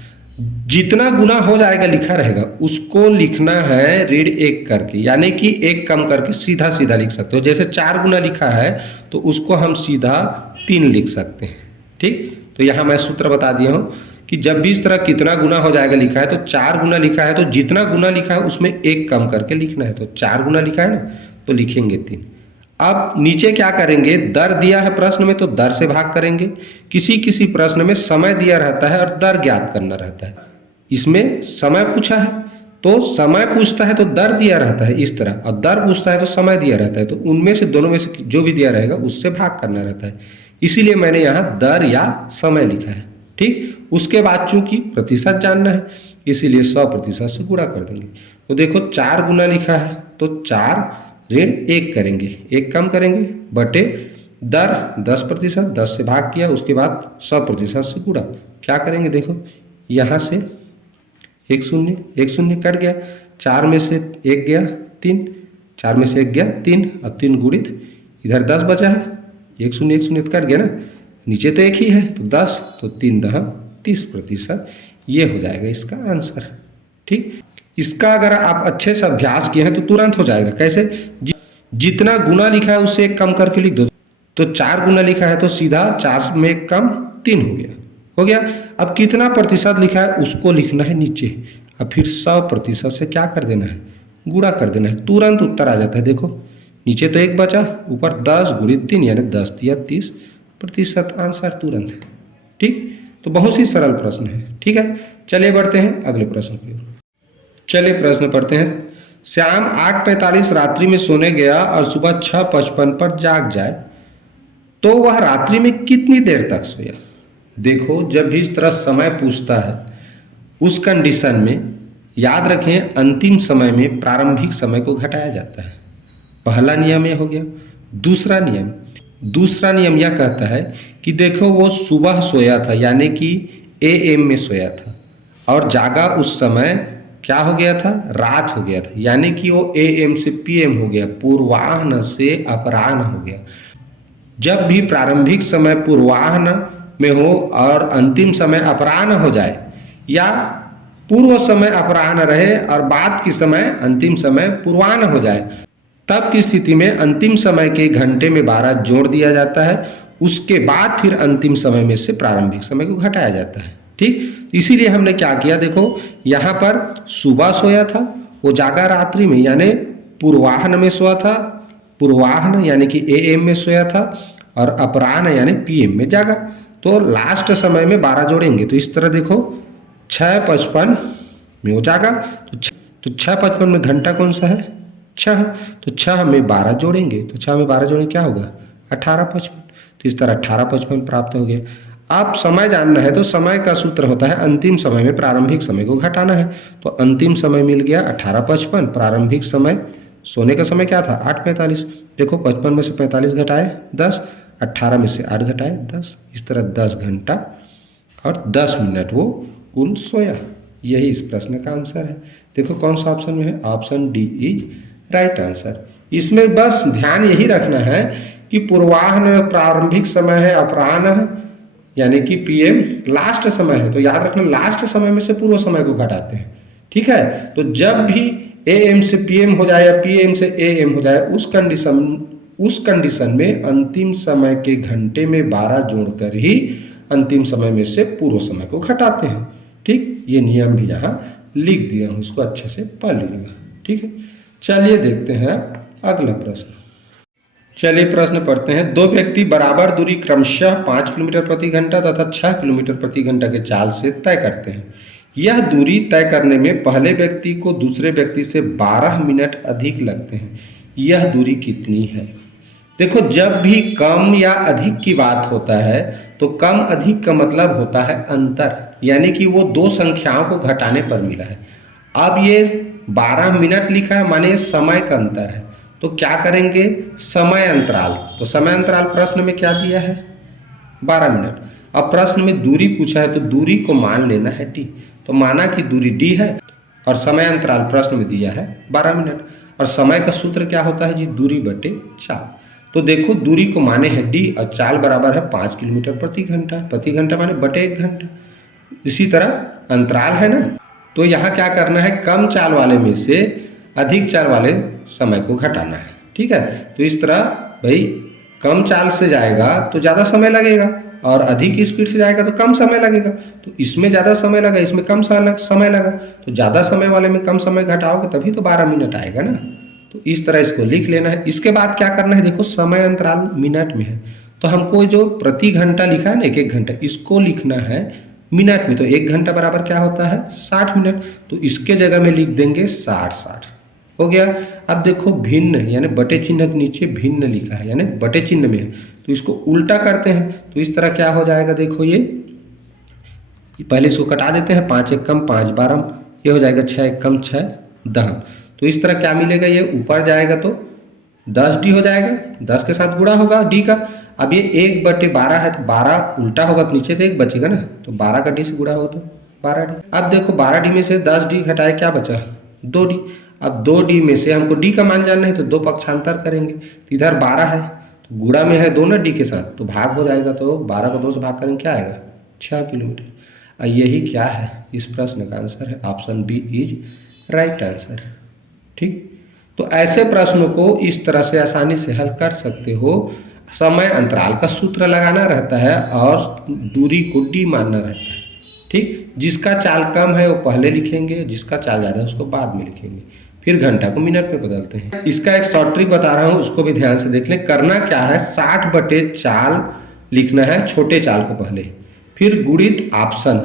जितना गुना हो जाएगा लिखा रहेगा उसको लिखना है ऋण 1 करके, यानी कि 1 कम करके सीधा सीधा लिख सकते हो। जैसे 4 गुना लिखा है तो उसको हम सीधा 3 लिख सकते हैं। ठीक, तो यहाँ मैं सूत्र बता दिया हूँ कि जब भी इस तरह कितना गुना हो जाएगा लिखा है तो 4 गुना लिखा है तो जितना गुना लिखा है उसमें 1 कम करके लिखना है। तो 4 गुना लिखा है ना, तो लिखेंगे 3। अब नीचे क्या करेंगे, दर दिया है प्रश्न में तो दर से भाग करेंगे। किसी किसी प्रश्न में समय दिया रहता है और दर ज्ञात करना रहता है। इसमें समय पूछा है तो समय पूछता है तो दर दिया रहता है इस तरह, और दर पूछता है तो समय दिया रहता है। तो उनमें से दोनों में से जो भी दिया रहेगा उससे भाग करना रहता है, इसीलिए मैंने यहाँ दर या समय लिखा है। ठीक, उसके बाद चूंकि प्रतिशत जानना है इसीलिए 100% से गुणा कर देंगे। तो देखो 4 गुना लिखा है तो 4 ऋण 1 करेंगे, 1 कम करेंगे बटे दर 10%, 10 से भाग किया, उसके बाद 100% से गुणा। क्या करेंगे देखो यहाँ से एक शून्य कट गया, 4 में से 1 गया 3, 4 में से 1 गया 3 और 3 गुणित इधर 10 बचा है, एक शून्य तो कट गया ना, नीचे तो एक ही है तो 10, तो 3.30%, ये हो जाएगा इसका आंसर। ठीक, इसका अगर आप अच्छे से अभ्यास किए हैं तो तुरंत हो जाएगा। कैसे? जितना गुना लिखा है उससे एक कम करके लिख दो। तो 4 गुना लिखा है तो सीधा 4 में एक कम 3 हो गया। अब कितना प्रतिशत लिखा है उसको लिखना है नीचे, अब फिर 100% से क्या कर देना है, गुणा कर देना है, तुरंत उत्तर आ जाता है। देखो नीचे तो 1 बचा, ऊपर 10 गुणित 3 यानी 10 या 30%, आंसर तुरंत। ठीक, तो बहुत ही सरल प्रश्न है। ठीक है, चलिए बढ़ते हैं अगले प्रश्न की ओर। चलिए प्रश्न पढ़ते हैं। श्याम 8:45 रात्रि में सोने गया और सुबह 6:55 पर जाग जाए तो वह रात्रि में कितनी देर तक सोया? देखो जब भी इस तरह समय पूछता है उस कंडीशन में याद रखें अंतिम समय में प्रारंभिक समय को घटाया जाता है। पहला नियम यह हो गया। दूसरा नियम यह कहता है कि देखो वो सुबह सोया था यानी कि AM में सोया था और जागा उस समय क्या हो गया था, रात हो गया था, यानी कि वो AM से PM हो गया, पूर्वाह्न से अपराह्न हो गया। जब भी प्रारंभिक समय पूर्वाह्न में हो और अंतिम समय अपराह्न हो जाए या पूर्व समय अपराह्न रहे और बाद की समय अंतिम समय पूर्वाह्न हो जाए, तब की स्थिति में अंतिम समय के घंटे में 12 जोड़ दिया जाता है। उसके बाद फिर अंतिम समय में से प्रारंभिक समय को घटाया जाता है। ठीक, इसीलिए हमने क्या किया, देखो यहाँ पर सुबह सोया था, वो जागा रात्रि में यानी पूर्वाह्न में सोया था, पूर्वाह्न यानी कि AM में सोया था और अपराह्न यानी PM में जागा। तो लास्ट समय में 12 जोड़ेंगे तो इस तरह देखो 6:55 में वो जागा, तो 6:55 में घंटा कौन सा है, 6, तो 6 में 12 जोड़ेंगे तो 6 में 12 जोड़ेंगे क्या होगा, 18:55। तो इस तरह 18:55 प्राप्त हो गया। आप समय जानना है तो समय का सूत्र होता है अंतिम समय में प्रारंभिक समय को घटाना है। तो अंतिम समय मिल गया 18:55, प्रारंभिक समय सोने का समय क्या था 8:45। देखो 55 में से 45 घटाए 10, 18 में से 8 घटाए 10, इस तरह 10 घंटा और 10 मिनट वो कुल सोया। यही इस प्रश्न का आंसर है। देखो कौन सा ऑप्शन में है, option D is right answer. इसमें बस ध्यान यही रखना है कि पूर्वाह्न प्रारंभिक समय है, अपराह्न यानी कि PM लास्ट समय है, तो याद रखना लास्ट समय में से पूर्व समय को घटाते हैं। ठीक है, तो जब भी AM से PM हो जाए या PM से AM हो जाए उस कंडीशन में अंतिम समय के घंटे में 12 जोड़कर ही अंतिम समय में से पूर्व समय को घटाते हैं। ठीक, ये नियम भी यहाँ लिख दिया हूँ, इसको अच्छे से पढ़ लीजिएगा। ठीक है, चलिए देखते हैं अगला प्रश्न। चलिए प्रश्न पढ़ते हैं। 2 व्यक्ति बराबर दूरी क्रमशः 5 किलोमीटर प्रति घंटा तथा 6 किलोमीटर प्रति घंटा के चाल से तय करते हैं। यह दूरी तय करने में पहले व्यक्ति को दूसरे व्यक्ति से 12 मिनट अधिक लगते हैं। यह दूरी कितनी है? देखो जब भी कम या अधिक की बात होता है तो कम अधिक का मतलब होता है अंतर, यानी कि वो 2 संख्याओं को घटाने पर मिला है। अब ये 12 मिनट लिखा है माने समय का अंतर है, तो क्या करेंगे, समय अंतराल। तो समय अंतराल प्रश्न में क्या दिया है 12 मिनट। अब प्रश्न में दूरी पूछा है तो दूरी को मान लेना है D, तो माना कि दूरी D है और समय अंतराल प्रश्न में दिया है 12 मिनट। और समय का सूत्र क्या होता है जी, दूरी बटे चाल। तो देखो दूरी को माने है D और चाल बराबर है 5 किलोमीटर प्रति घंटा, प्रति घंटा माने बटे 1 घंटा। इसी तरह अंतराल है ना, तो यहाँ क्या करना है, कम चाल वाले में से अधिक चाल वाले समय को घटाना है। ठीक है, तो इस तरह भाई कम चाल से जाएगा तो ज़्यादा समय लगेगा और अधिक स्पीड से जाएगा तो कम समय लगेगा। तो इसमें ज़्यादा समय लगा, इसमें कम समय लगा, तो ज़्यादा समय वाले में कम समय घटाओगे तभी तो 12 मिनट आएगा ना। तो इस तरह इसको लिख लेना है। इसके बाद क्या करना है, देखो समय अंतराल मिनट में है तो हमको जो प्रति घंटा लिखा है ना 1-1 घंटा, इसको लिखना है मिनट में। तो 1 घंटा बराबर क्या होता है 60 मिनट, तो इसके जगह में लिख देंगे 60 हो गया। अब देखो भिन्न यानी बटे चिन्ह के नीचे भिन्न लिखा है यानी बटे चिन्ह में है, तो इसको उल्टा करते हैं तो इस तरह क्या हो जाएगा, देखो ये पहले इसको कटा देते हैं, 5 1 कम 5 12, ये हो जाएगा 6 1 कम 6 10। तो इस तरह क्या मिलेगा, ये ऊपर जाएगा तो 10D हो जाएगा, 10 के साथ गुणा होगा D का। अब ये 1/12 है तो 12 उल्टा होगा तो नीचे तो 1 बचेगा ना, तो 12 का D से गुणा होगा तो 12D। अब देखो 12D में से 10D घटाए क्या बचा, 2D। अब 2D में से हमको D का मान जानना है तो 2 पक्षांतर करेंगे, तो इधर 12 है तो गुणा में है 2 ना D के साथ, तो भाग हो जाएगा, तो 12 को 2 से भाग करेंगे क्या आएगा, 6 किलोमीटर। और यही क्या है, इस प्रश्न का आंसर है option B is right answer. ठीक, तो ऐसे प्रश्नों को इस तरह से आसानी से हल कर सकते हो। समय अंतराल का सूत्र लगाना रहता है और दूरी को D मानना रहता है। ठीक, जिसका चाल कम है वो पहले लिखेंगे, जिसका चाल ज़्यादा है उसको बाद में लिखेंगे, फिर घंटा को मिनट में बदलते हैं। इसका एक शॉर्ट ट्रिक बता रहा हूँ, उसको भी ध्यान से देख लें। करना क्या है, 60/4 लिखना है, छोटे चाल को पहले, फिर गुणित ऑप्शन,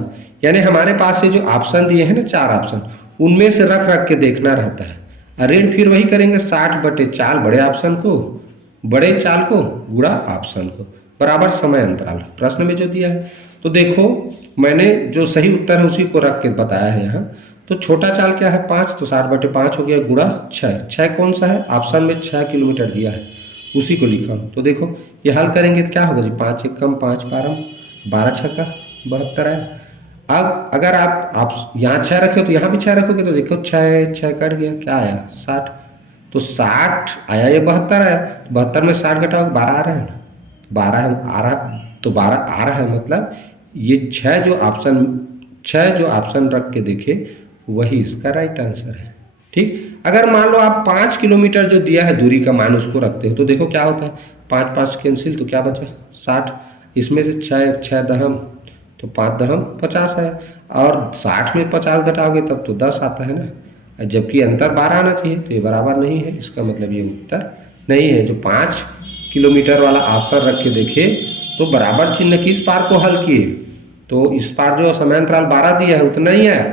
यानी हमारे पास से जो ऑप्शन दिए हैं ना 4 ऑप्शन, उनमें से रख रख के देखना रहता है। ऋण फिर वही करेंगे, 60/4 बड़े ऑप्शन को, बड़े चाल को गुणा ऑप्शन को, बराबर समय अंतराल प्रश्न में जो दिया है। तो देखो मैंने जो सही उत्तर है उसी को रख के बताया है यहाँ। तो छोटा चाल क्या है 5, तो 60/5 हो गया गुणा 6। 6 कौन सा है, ऑप्शन में 6 किलोमीटर दिया है, उसी को लिखा हूँ। तो देखो ये हल करेंगे तो क्या होगा जी, 5 1 कम 5 12, 12 6 का 72 आया। अब अगर आप यहाँ 6 रखे हो तो यहाँ भी 6 रखोगे, तो देखो 6 6 कट गया, क्या आया 60, तो 60 आया, ये 72 आया, 72 में 60 घटाओगे 12 आ रहा है ना, 12 आ रहा, तो 12 आ रहा है, मतलब ये 6 जो ऑप्शन रख के देखे वही इसका राइट आंसर है। ठीक, अगर मान लो आप 5 किलोमीटर जो दिया है दूरी का मान उसको रखते हो, तो देखो क्या होता है, 5 5 कैंसिल, तो क्या बचा 60, इसमें से 6 दहम, तो 5 दहम 50 है, और 60 में 50 घटाओगे तब तो 10 आता है ना, जबकि अंतर 12 आना चाहिए, तो ये बराबर नहीं है, इसका मतलब ये उत्तर नहीं है। जो 5 किलोमीटर वाला ऑप्शन रख के देखे तो बराबर चिन्ह की इस पार को हल किए, तो इस पार जो समय अंतराल 12 दिया है उतना ही आया,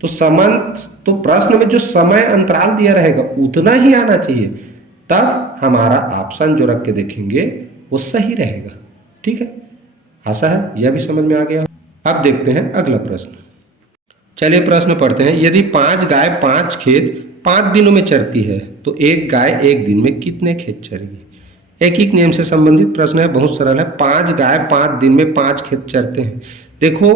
तो प्रश्न में जो समय अंतराल दिया रहेगा उतना ही आना चाहिए, तब हमारा ऑप्शन जो रख के देखेंगे वो सही रहेगा। ठीक है, आशा है यह भी समझ में आ गया। अब देखते हैं अगला प्रश्न। चलिए प्रश्न पढ़ते हैं। यदि 5 गाय 5 खेत 5 दिनों में चरती है तो एक गाय एक दिन में कितने खेत चरेगी। एक ही नियम से संबंधित प्रश्न है, बहुत सरल है। 5 गाय 5 दिन में 5 खेत चरते हैं। देखो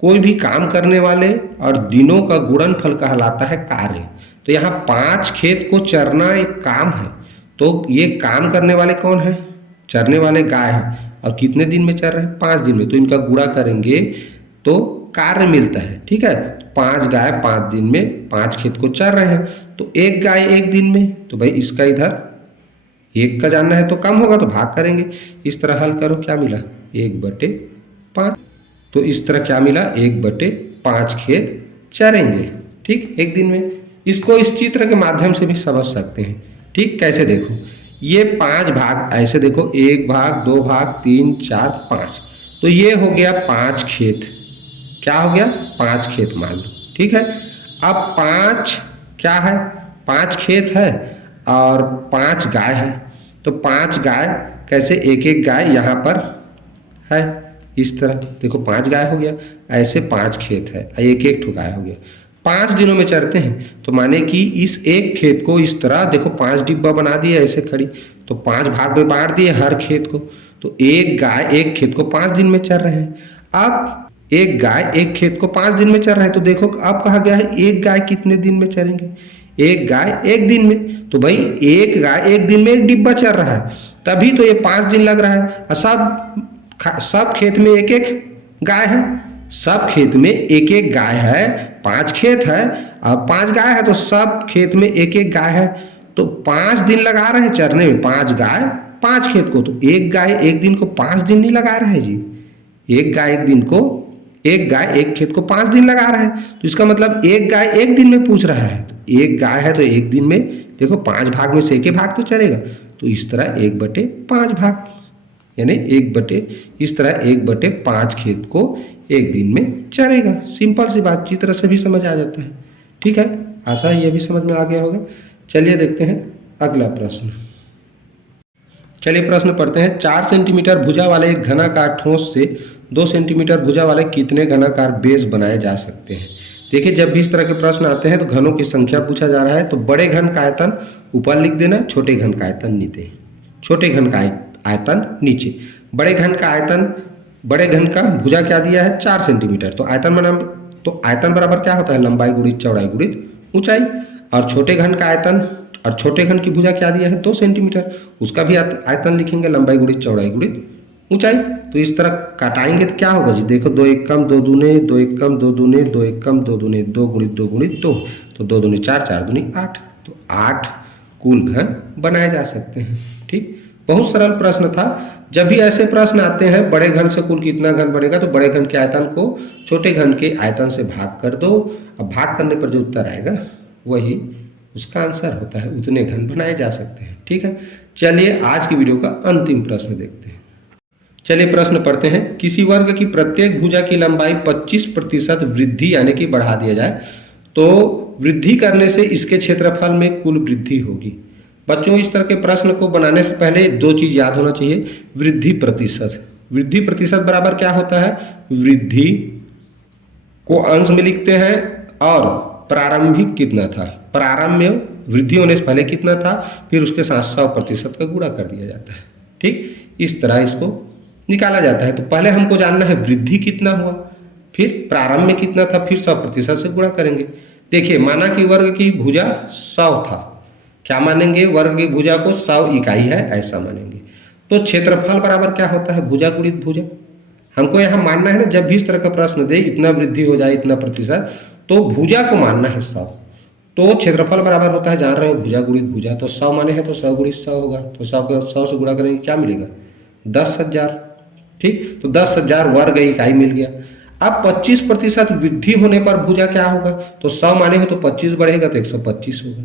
कोई भी काम करने वाले और दिनों का गुणनफल कहलाता है कार्य, तो यहाँ 5 खेत को चरना एक काम है, तो ये काम करने वाले कौन है, चरने वाले गाय है, और कितने दिन में चर रहे हैं 5 दिन में, तो इनका गुणा करेंगे तो कार्य मिलता है। ठीक है, 5 गाय 5 दिन में 5 खेत को चर रहे हैं, तो एक गाय एक दिन में, तो भाई इसका इधर 1 का जानना है तो कम होगा तो भाग करेंगे। इस तरह हल करो, क्या मिला 1/5, तो इस तरह क्या मिला 1/5 खेत चरेंगे। ठीक, एक दिन में। इसको इस चित्र के माध्यम से भी समझ सकते हैं। ठीक, कैसे देखो, ये 5 भाग ऐसे देखो, 1 भाग 2 भाग 3 4 5, तो ये हो गया 5 खेत, क्या हो गया 5 खेत मान लो। ठीक है, अब 5 क्या है 5 खेत है और 5 गाय है, तो 5 गाय कैसे, एक एक गाय यहाँ पर है, इस तरह देखो 5 गाय हो गया, ऐसे 5 खेत है, एक एक ठो गाय हो गया। 5 दिनों में चरते हैं, तो माने कि इस एक खेत को इस तरह देखो 5 डिब्बा बना दिए ऐसे खड़ी, तो 5 भाग में बांट दिए हर खेत को, तो एक गाय एक खेत को 5 दिन में चर रहे हैं। अब एक गाय एक खेत को 5 दिन में चर रहे हैं, तो देखो अब कहा गया है एक गाय कितने दिन में चरेंगे, एक गाय एक दिन में, तो भाई एक गाय एक दिन में एक डिब्बा चर रहा है, तभी तो ये 5 दिन लग रहा है। और सब खेत में एक एक गाय है, सब खेत में एक एक गाय है, 5 खेत है और 5 गाय है, तो सब खेत में एक एक गाय है, तो 5 दिन लगा रहे हैं चरने में, 5 गाय 5 खेत को, तो एक गाय एक दिन को 5 दिन नहीं लगा रहे हैं जी, एक गाय एक दिन को, एक गाय एक खेत को 5 दिन लगा रहा है, तो इसका मतलब एक गाय एक दिन में पूछ रहा है, तो एक गाय है तो एक दिन में देखो 5 भाग में से एक ही भाग तो चरेगा, तो इस तरह 1/5 भाग, यानी इस तरह 1/5 खेत को एक दिन में चरेगा। सिंपल सी बात, चित्र से भी समझ आ जाता है। ठीक है, आशा है ये भी समझ में आ गया होगा। चलिए देखते हैं अगला प्रश्न। चलिए प्रश्न पढ़ते हैं। 4 सेंटीमीटर भुजा वाले एक घनाकार ठोस से 2 सेंटीमीटर भुजा वाले कितने घनाकार बेस बनाए जा सकते हैं। देखिए जब भी इस तरह के प्रश्न आते हैं तो घनों की संख्या पूछा जा रहा है, तो बड़े घन का आयतन ऊपर लिख देना, छोटे घन का आयतन नीचे, छोटे घन का आयतन नीचे। बड़े घन का भुजा क्या दिया है 4 सेंटीमीटर, तो आयतन बना तो आयतन बराबर क्या होता है, लंबाई गुणित चौड़ाई गुणित ऊंचाई। और छोटे घन का आयतन और छोटे घन की भुजा क्या दिया है, 2 सेंटीमीटर, उसका भी आयतन लिखेंगे, लंबाई गुणित चौड़ाई गुणित ऊंचाई। तो इस तरह काटाएंगे तो क्या होगा जी, देखो 2 एकम 2 दूने 2 एकम 2 दूने 2 एकम 2 दूने 2 गुणित 2 गुणित 2, तो 2 दूनी 4 4 दूनी 8, तो 8 कुल घन बनाए जा सकते हैं। ठीक, बहुत सरल प्रश्न था। जब भी ऐसे प्रश्न आते हैं बड़े घन से कुल कितना घन बनेगा, तो बड़े घन के आयतन को छोटे घन के आयतन से भाग कर दो। अब भाग करने पर जो उत्तर आएगा वही उसका आंसर होता है, उतने घन बनाए जा सकते हैं। ठीक है, चलिए आज की वीडियो का अंतिम प्रश्न देखते हैं। चलिए प्रश्न पढ़ते हैं। किसी वर्ग की प्रत्येक भुजा की लंबाई 25% वृद्धि यानी कि बढ़ा दिया जाए तो वृद्धि करने से इसके क्षेत्रफल में कुल वृद्धि होगी। बच्चों, इस तरह के प्रश्न को बनाने से पहले 2 चीज याद होना चाहिए। वृद्धि प्रतिशत, वृद्धि प्रतिशत बराबर क्या होता है, वृद्धि को अंश में लिखते हैं और प्रारंभिक कितना था, प्रारंभ में वृद्धि होने से पहले कितना था, फिर उसके साथ 100% का गुणा कर दिया जाता है। ठीक, इस तरह इसको निकाला जाता है। तो पहले हमको जानना है वृद्धि कितना हुआ, फिर प्रारंभ में कितना था, फिर 100% से गुणा करेंगे। देखिए, माना कि वर्ग की भुजा 100 था, क्या मानेंगे, वर्ग की भुजा को 100 इकाई है ऐसा मानेंगे। तो क्षेत्रफल बराबर क्या होता है, भुजा गुणित भुजा। हमको यहाँ मानना है ना, जब भी इस तरह का प्रश्न दे इतना वृद्धि हो जाए इतना प्रतिशत, तो भुजा को मानना है 100। तो क्षेत्रफल बराबर होता है, जान रहे हो, भुजा गुणित भुजा। तो 100 माने हैं तो 100 गुणित 100 होगा, तो 100 को 100 से गुणा करेंगे, क्या मिलेगा, 10,000। ठीक, तो 10,000 वर्ग इकाई मिल गया। अब 25% वृद्धि होने पर भुजा क्या होगा, तो 100 माने हो तो 25 बढ़ेगा तो 125 होगा।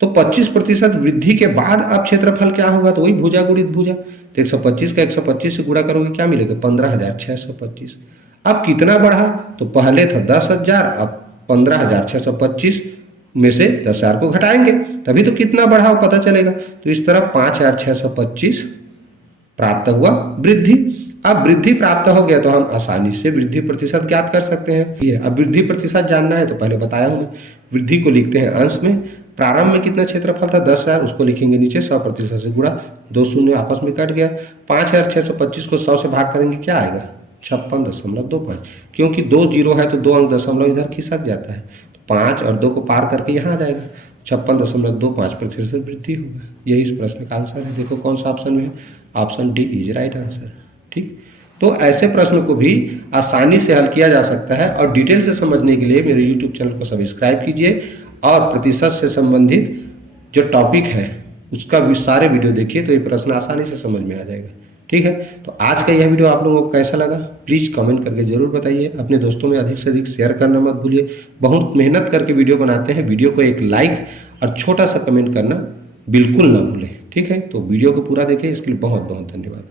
तो 25% वृद्धि के बाद अब क्षेत्रफल क्या होगा, तो वही भुजा गुणित भुजा। तो 125 का 125 से गुणा करोगे, क्या मिलेगा, 15,625। अब कितना बढ़ा, तो पहले था 10,000, अब 15,625 में से 10,000 को घटाएंगे तभी तो कितना बढ़ा वो पता चलेगा। तो इस तरह 5,625 प्राप्त हुआ वृद्धि। अब वृद्धि प्राप्त हो गया तो हम आसानी से वृद्धि प्रतिशत ज्ञात कर सकते हैं। अब वृद्धि प्रतिशत जानना है तो पहले बताया हूं मैं, वृद्धि को लिखते हैं अंश में, प्रारंभ में कितना क्षेत्रफल था 10,000, उसको लिखेंगे नीचे, 100% से गुणा, 2 शून्य आपस में कट गया। 5,625 को 100 से भाग करेंगे, क्या आएगा, 56.25, क्योंकि 2 जीरो है तो 2 अंक दशमलव इधर खिसक जाता है, तो 5 और 2 को पार करके यहाँ आ जाएगा, 56.25% वृद्धि होगा। यही इस प्रश्न का आंसर है। देखो कौन सा ऑप्शन में है, option D is right answer. ठीक, तो ऐसे प्रश्न को भी आसानी से हल किया जा सकता है। और डिटेल से समझने के लिए मेरे YouTube चैनल को सब्सक्राइब कीजिए और प्रतिशत से संबंधित जो टॉपिक है उसका भी सारे वीडियो देखिए, तो ये प्रश्न आसानी से समझ में आ जाएगा। ठीक है, तो आज का यह वीडियो आप लोगों को कैसा लगा प्लीज़ कमेंट करके ज़रूर बताइए। अपने दोस्तों में अधिक से अधिक शेयर करना मत भूलिए। बहुत मेहनत करके वीडियो बनाते हैं, वीडियो को एक लाइक और छोटा सा कमेंट करना बिल्कुल ना भूलें। ठीक है, तो वीडियो को पूरा देखें, इसके लिए बहुत बहुत धन्यवाद।